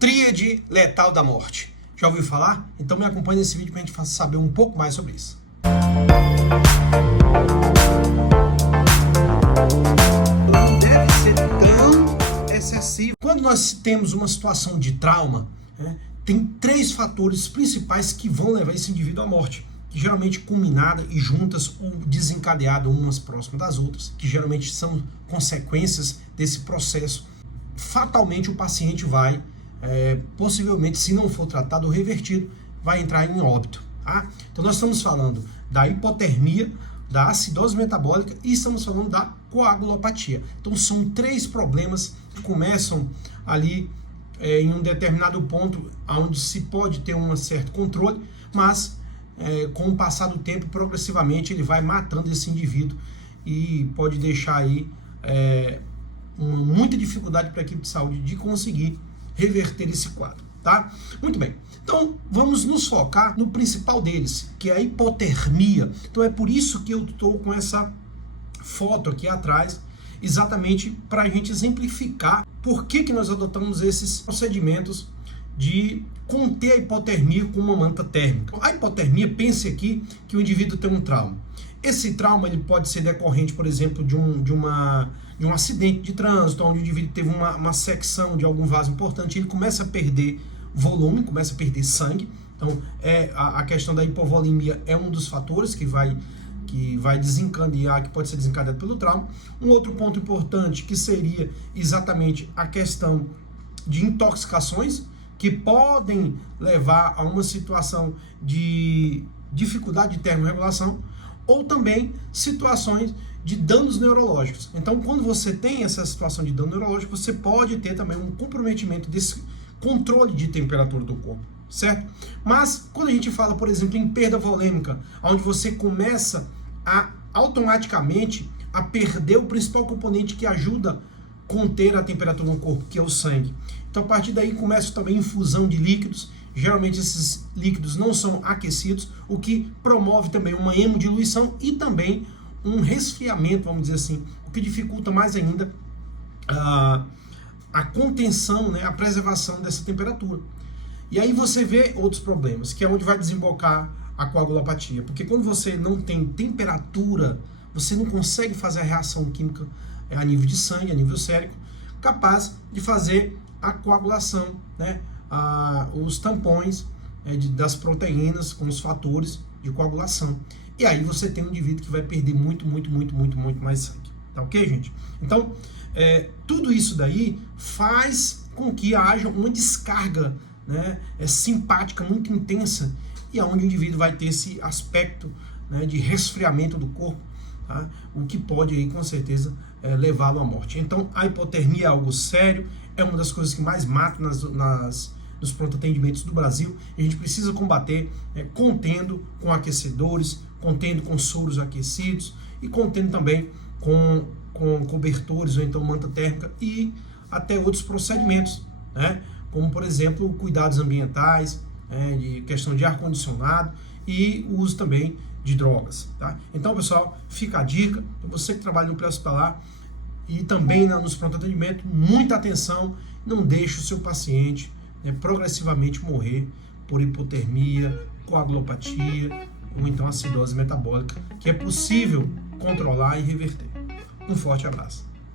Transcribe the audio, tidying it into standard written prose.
Tríade letal da morte. Já ouviu falar? Então me acompanhe nesse vídeo para a gente saber um pouco mais sobre isso. Não deve ser tão excessivo. Quando nós temos uma situação de trauma, tem três fatores principais que vão levar esse indivíduo à morte, que geralmente combinada e juntas ou desencadeada umas próximas das outras, que geralmente são consequências desse processo. Fatalmente o paciente vai, possivelmente, se não for tratado ou revertido, vai entrar em óbito. Tá? Então nós estamos falando da hipotermia, da acidose metabólica e estamos falando da coagulopatia. Então são três problemas que começam ali em um determinado ponto onde se pode ter um certo controle, mas com o passar do tempo, progressivamente ele vai matando esse indivíduo e pode deixar aí muita dificuldade para a equipe de saúde de conseguir reverter esse quadro, tá? Muito bem, então vamos nos focar no principal deles, que é a hipotermia. Então é por isso que eu estou com essa foto aqui atrás, exatamente para a gente exemplificar por que nós adotamos esses procedimentos de conter a hipotermia com uma manta térmica. A hipotermia, pense aqui que o indivíduo tem um trauma. Esse trauma ele pode ser decorrente, por exemplo, de um acidente de trânsito, onde o indivíduo teve uma secção de algum vaso importante, ele começa a perder volume, começa a perder sangue. Então, a questão da hipovolemia é um dos fatores que vai desencadear, que pode ser desencadeado pelo trauma. Um outro ponto importante que seria exatamente a questão de intoxicações, que podem levar a uma situação de dificuldade de termorregulação, ou também situações de danos neurológicos. Então, quando você tem essa situação de dano neurológico, você pode ter também um comprometimento desse controle de temperatura do corpo, certo? Mas, quando a gente fala, por exemplo, em perda volêmica, onde você começa automaticamente a perder o principal componente que ajuda a conter a temperatura no corpo, que é o sangue. Então, a partir daí começa também a infusão de líquidos. Geralmente esses líquidos não são aquecidos, o que promove também uma hemodiluição e também um resfriamento, vamos dizer assim, o que dificulta mais ainda a contenção, a preservação dessa temperatura. E aí você vê outros problemas, que é onde vai desembocar a coagulopatia, porque quando você não tem temperatura, você não consegue fazer a reação química a nível de sangue, a nível sérico, capaz de fazer a coagulação, os tampões das proteínas com os fatores de coagulação. E aí você tem um indivíduo que vai perder muito mais sangue. Tá ok, gente? Então, tudo isso daí faz com que haja uma descarga simpática muito intensa, e onde o indivíduo vai ter esse aspecto de resfriamento do corpo, tá? O que pode aí, com certeza, levá-lo à morte. Então, a hipotermia é algo sério, é uma das coisas que mais mata nos pronto-atendimentos do Brasil, e a gente precisa combater contendo com aquecedores, contendo com soros aquecidos e contendo também com cobertores ou então manta térmica e até outros procedimentos, como, por exemplo, cuidados ambientais, de questão de ar-condicionado e o uso também de drogas. Tá? Então, pessoal, fica a dica, você que trabalha no pré-hospitalar e também nos pronto-atendimento, muita atenção, não deixe o seu paciente progressivamente morrer por hipotermia, coagulopatia ou então acidose metabólica, que é possível controlar e reverter. Um forte abraço.